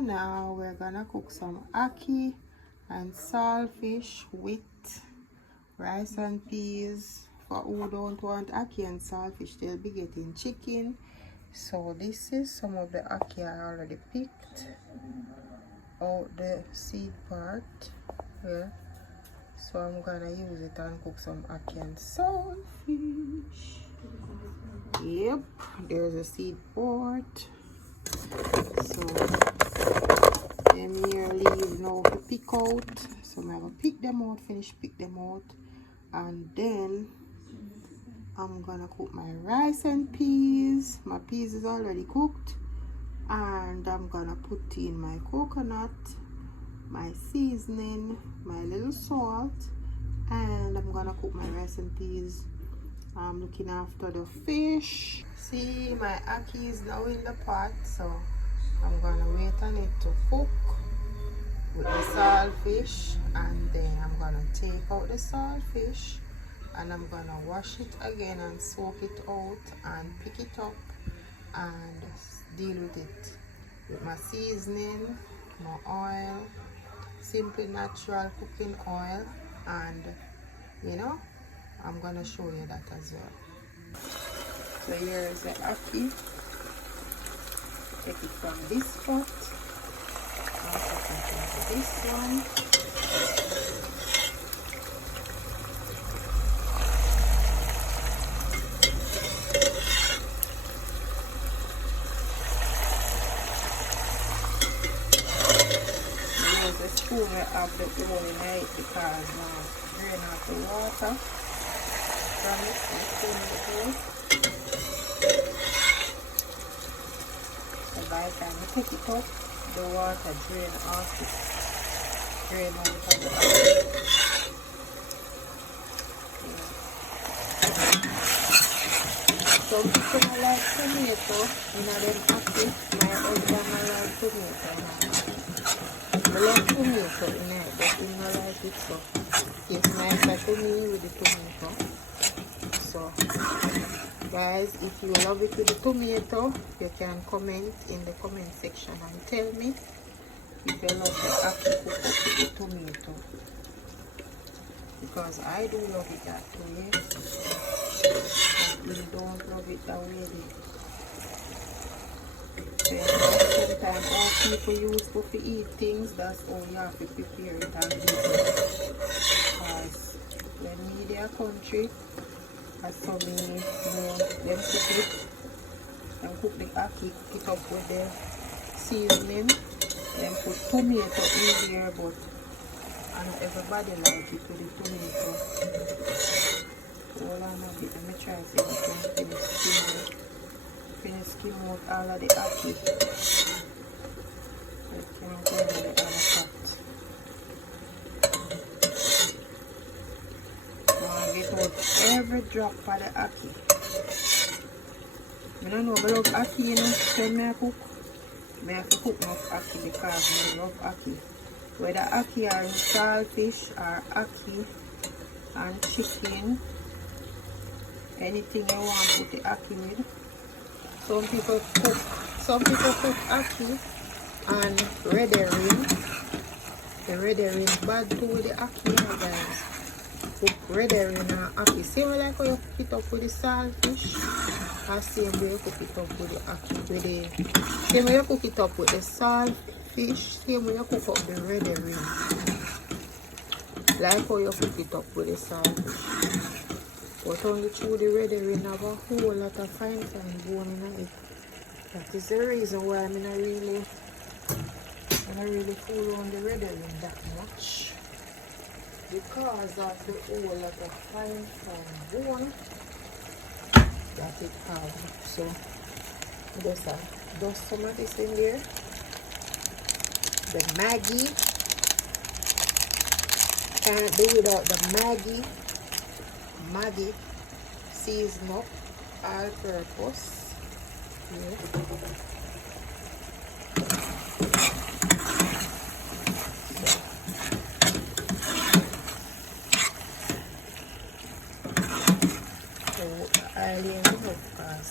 now we're gonna cook some ackee and saltfish with rice and peas. For who don't want ackee and saltfish, they'll be getting chicken. So this is some of the ackee I already picked out the seed part. Yeah. So I'm gonna use it and cook some ackee and saltfish. Yep, there's a seed part. So them here leaves now to pick out. So I'm gonna pick them out, pick them out, and then I'm gonna cook my rice and peas. My peas is already cooked, and I'm gonna put in my coconut, my seasoning, my little salt, and I'm gonna cook my rice and peas. I'm looking after the fish. See, my ackee is now in the pot, so I'm gonna wait on it to cook with the saltfish, and then I'm gonna take out the saltfish and I'm gonna wash it again and soak it out and pick it up and deal with it with my seasoning, my oil, simply natural cooking oil, and you know, I'm gonna show you that as well. So here is the ackee. Take it from this pot and put it into this one. Use the spoon we have the oil in it because now drain out the water from it and spoon it out. So by the time you take it up, the water drain off it, drain out of the oil. Some people don't like tomato in them ackee. My husband don't like tomato now. I love tomato in it, but he don't like it, so it's nicer to me with the tomato. So guys, if you love it with the tomato, you can comment in the comment section and tell me if you love the ackee cooked up with the tomato, because I do love it that way, but you don't love it that way. Sometimes all people used to eat things, that's how you have to prepare it and eat it. Because when we in their country, as some know them cook it, and cook the ackee, cook it up with the seasoning, then put tomato in there, but and everybody like it with the tomato. Hold on a bit, let me try to see if I can finish skim out all of the ackee. It can go in the other pot. Get out every drop of the ackee. I don't know if I love ackee, you know, so I cook. I have to cook enough ackee because I love ackee. Whether ackee or saltfish or ackee and chicken, anything you want to put the ackee with. Some people cook ackee and red herring. The red herring bad too with the ackee, guys. Cook red herring and ackee. Same like how you cook it up with the saltfish, or same way you cook it up with the ackee. Same way you cook it up with the saltfish, same way you cook up the red herring. Like how you cook it up with the saltfish. But only through the red herring have a whole lot of fine bone in it. That is the reason why I'm not really fool on the red herring that much. Because of the whole lot of fine bone that it has. So just dust some of this in there. The Maggi. Can't do without the Maggi season up all purpose. Yeah. So I'll leave it up because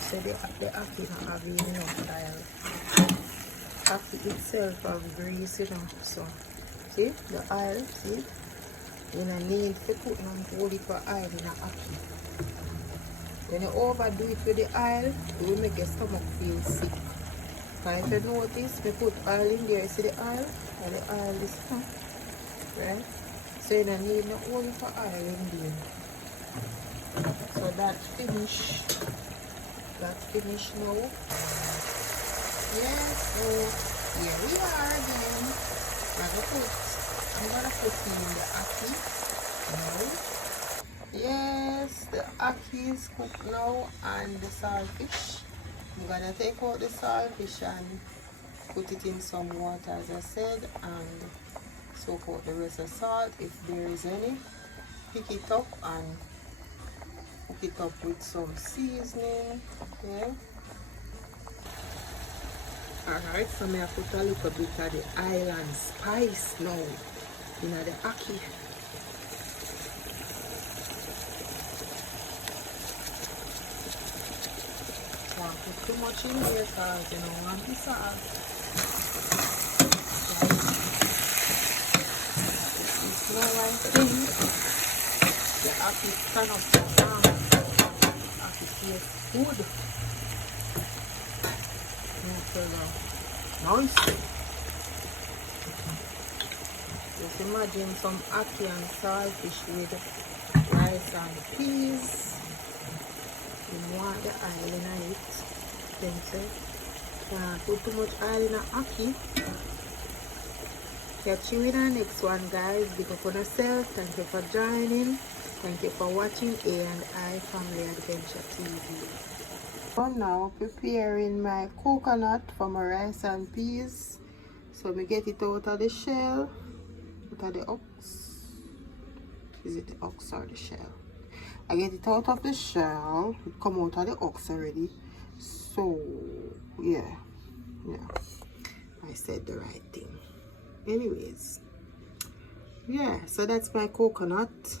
so the ackee not having enough oil. Aki itself have grease, you know. So see the oil, see? You don't need to put on whole heap of oil in a aki. When you overdo it with the oil, it will make your stomach feel sick. And if you notice, we put oil in there, you see the oil? And the oil is stuck, right? So you don't need no whole heap of oil in there. So that's finished. That's finished now. Yeah, so here we are again. I'm gonna put in the aki now. Yes, the aki is cooked now and the saltfish. I'm gonna take out the saltfish and put it in some water as I said and soak out the rest of salt if there is any. Pick it up and cook it up with some seasoning. Yeah. Alright, so I put a little bit of the island spice now in the aki. Don't put too much in here because you don't want the salt. It's no right thing. The aki turn up the sound. Aki tastes good. Nice. Just imagine some aki and saltfish with rice and peas. You want the oil in it. Then say, can't put too much oil in a aki. Catch you in the next one, guys. Big up on yourself. Thank you for joining. Thank you for watching A&I Family Adventure TV. So now preparing my coconut for my rice and peas. So me get it out of the shell, out of the ox. Is it the ox or the shell? I get it out of the shell. It come out of the ox already. So yeah, I said the right thing. Anyways, yeah. So that's my coconut.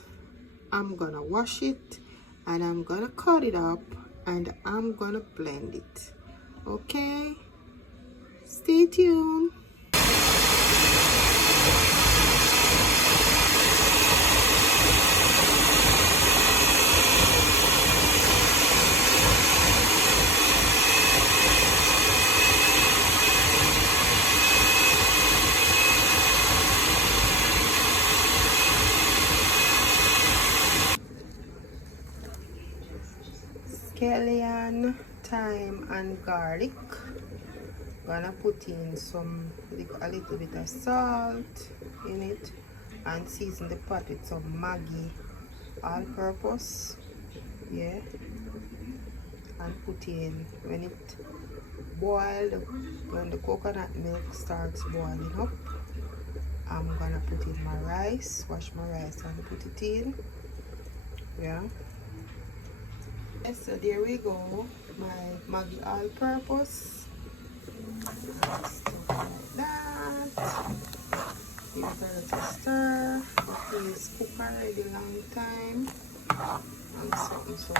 I'm gonna wash it and I'm gonna cut it up. And I'm gonna blend it. Okay, stay tuned. Scallion, thyme and garlic. Gonna put in a little bit of salt in it and season the pot with some Maggi all-purpose. Yeah, and put in when it boiled, when the coconut milk starts boiling up, I'm gonna put in my rice, wash my rice and put it in. Yeah. So there we go, my Maggi all-purpose. Stuff like that. Give it a little stir. Okay, it's cooked already long time. And something so.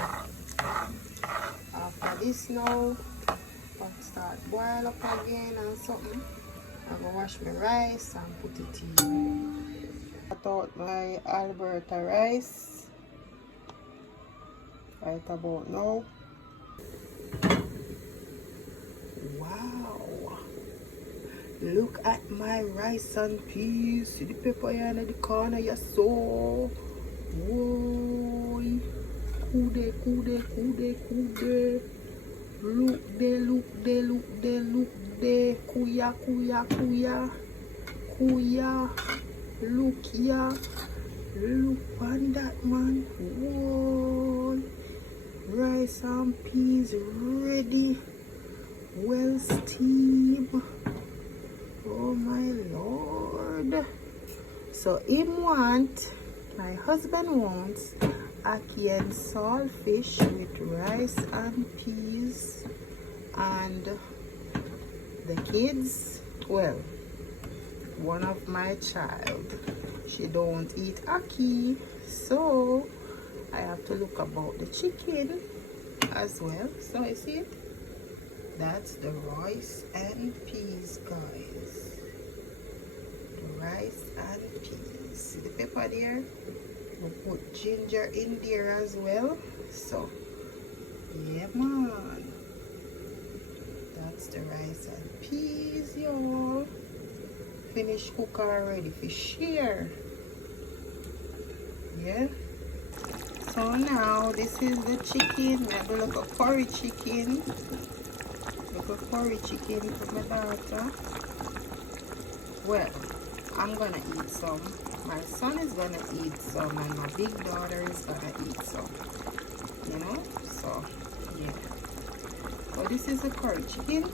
After this now, pot start boil up again and something. I'm gonna wash my rice and put it in. Cut out my Alberta rice. Right about now. Wow, look at my rice and peas. See the pepper here in the corner, you so. Whoa, kude. Look there, kuya. Look here, look on that, man. Whoa, rice and peas ready, well steamed. Oh my lord. So my husband wants ackee and saltfish with rice and peas, and the kids, well, one of my child, she don't eat ackee, so I have to look about the chicken as well. So you see it, That's the rice and peas, guys. The rice and peas. See the pepper there? We'll put ginger in there as well. So, yeah, man. That's the rice and peas, y'all. Finished cook already for share. Yeah. So now this is the chicken. Maybe look a curry chicken. Look a curry chicken for my daughter. Well, I'm gonna eat some. My son is gonna eat some, and my big daughter is gonna eat some. You know? So yeah. So this is the curry chicken.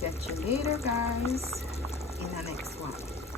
Catch you later, guys, in the next one.